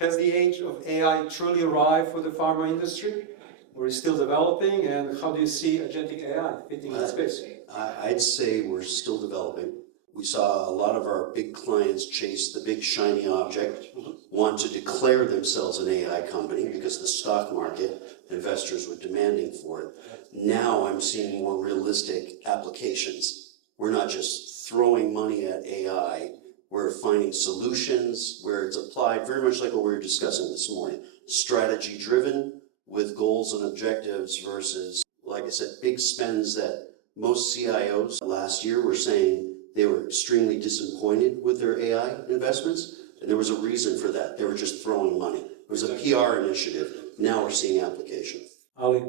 Has the age of AI truly arrived for the pharma industry? Or is still developing, and how do you see agentic AI fitting in space? I'd say we're still developing. We saw a lot of our big clients chase the big shiny object, want to declare themselves an AI company because the stock market, investors were demanding for it. Now I'm seeing more realistic applications. We're not just throwing money at AI, we're finding solutions where it's applied, very much like what we were discussing this morning. Strategy driven with goals and objectives versus, like I said, big spends that most CIOs last year were saying they were extremely disappointed with their AI investments, and there was a reason for that. They were just throwing money. It was a PR initiative. Now we're seeing application. Ali?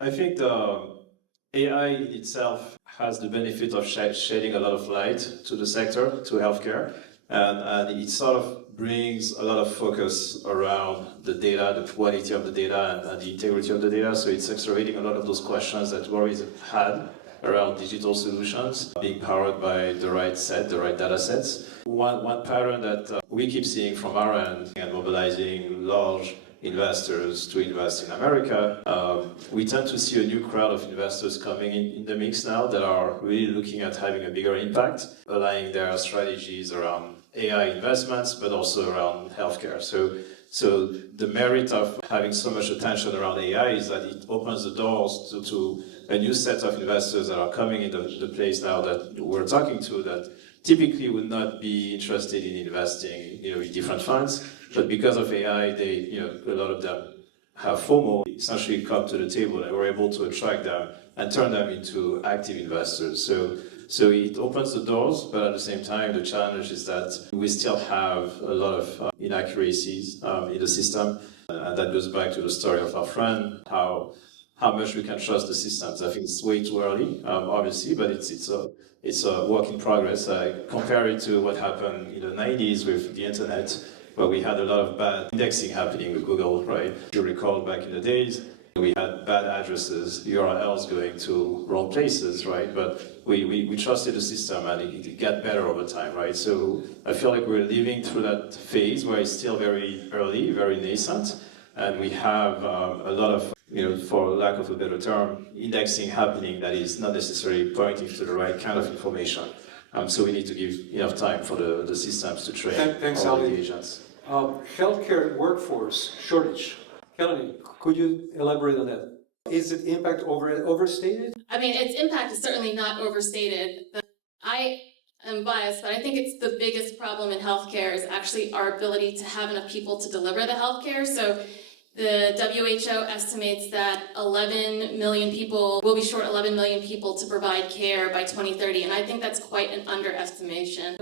I think the AI itself has the benefit of shedding a lot of light to the sector, to healthcare, and it sort of brings a lot of focus around the data, the quality of the data, and the integrity of the data. So it's accelerating a lot of those questions that we always had around digital solutions being powered by the right data sets. One pattern that we keep seeing from our end and mobilizing large investors to invest in America, we tend to see a new crowd of investors coming in the mix now that are really looking at having a bigger impact, aligning their strategies around AI investments, but also around healthcare. So the merit of having so much attention around AI is that it opens the doors to a new set of investors that are coming into the place now that we're talking to that typically would not be interested in investing, in different funds, but because of AI, they, a lot of them have FOMO, essentially come to the table, and we're able to attract them and turn them into active investors. So it opens the doors, but at the same time, the challenge is that we still have a lot of inaccuracies in the system, and that goes back to the story of our friend, how much we can trust the systems. I think it's way too early, obviously, but it's a work in progress. I compare it to what happened in the 90s with the internet, where we had a lot of bad indexing happening with Google, right? If you recall back in the days, we had bad addresses, URLs going to wrong places, right? But we trusted the system, and it got better over time, right? So I feel like we're living through that phase where it's still very early, very nascent, and we have a lot of, for lack of a better term, indexing happening that is not necessarily pointing to the right kind of information. So we need to give enough time for the systems to train all the agents. Healthcare workforce shortage. Kelly, could you elaborate on that? Is its impact overstated? I mean, its impact is certainly not overstated. I am biased, but I think it's the biggest problem in healthcare is actually our ability to have enough people to deliver the healthcare. So the WHO estimates that 11 million people will be short 11 million people to provide care by 2030, and I think that's quite an underestimation.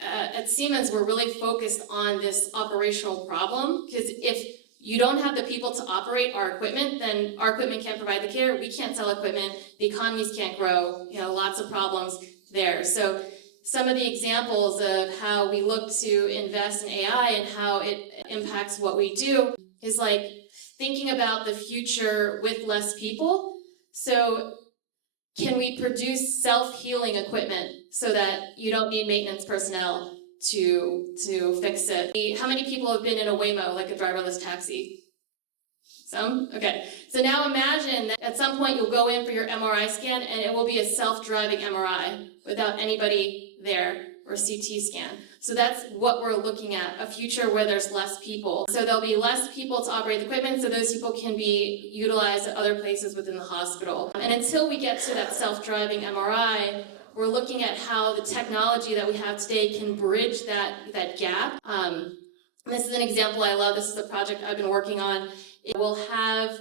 At Siemens, we're really focused on this operational problem, because if you don't have the people to operate our equipment, then our equipment can't provide the care, we can't sell equipment, the economies can't grow, lots of problems there. So some of the examples of how we look to invest in AI and how it impacts what we do is like thinking about the future with less people. So can we produce self-healing equipment so that you don't need maintenance personnel to fix it? How many people have been in a Waymo, like a driverless taxi? Some? Okay. So now imagine that at some point you'll go in for your MRI scan and it will be a self-driving MRI without anybody there, or CT scan. So that's what we're looking at, a future where there's less people. So there'll be less people to operate the equipment, so those people can be utilized at other places within the hospital. And until we get to that self-driving MRI, we're looking at how the technology that we have today can bridge that gap. This is an example I love. This is a project I've been working on. It will have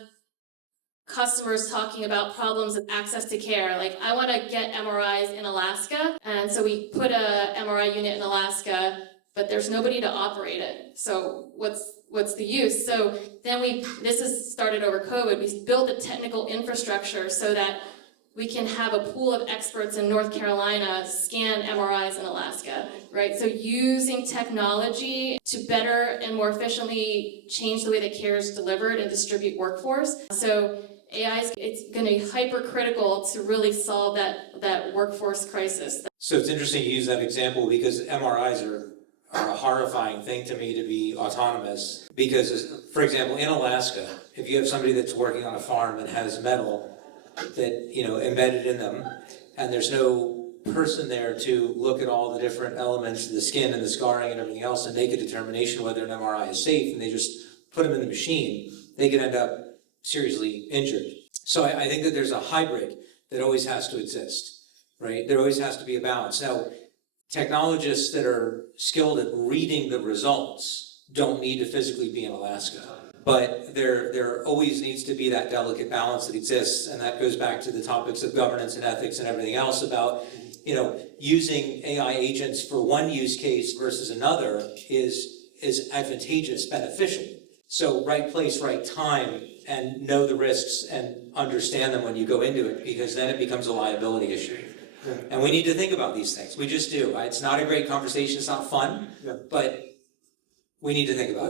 customers talking about problems of access to care. Like, I want to get MRIs in Alaska, and so we put a MRI unit in Alaska, but there's nobody to operate it. So what's the use? So then this is started over COVID, we built a technical infrastructure so that we can have a pool of experts in North Carolina scan MRIs in Alaska, right? So using technology to better and more efficiently change the way that care is delivered and distribute workforce. So AI it's going to be hypercritical to really solve that workforce crisis. So it's interesting you use that example because MRIs are are a horrifying thing to me to be autonomous. Because, for example, in Alaska, if you have somebody that's working on a farm that has metal that, you know, embedded in them, and there's no person there to look at all the different elements, the skin and the scarring and everything else, and make a determination whether an MRI is safe, and they just put them in the machine, they could end up seriously injured. So I think that there's a hybrid that always has to exist, right? There always has to be a balance. Now, technologists that are skilled at reading the results don't need to physically be in Alaska. But there always needs to be that delicate balance that exists, and that goes back to the topics of governance and ethics and everything else about, you know, using AI agents for one use case versus another is advantageous, beneficial. So right place, right time, and know the risks and understand them when you go into it, because then it becomes a liability issue. Yeah. And we need to think about these things. We just do. It's not a great conversation, it's not fun, Yeah. but we need to think about it.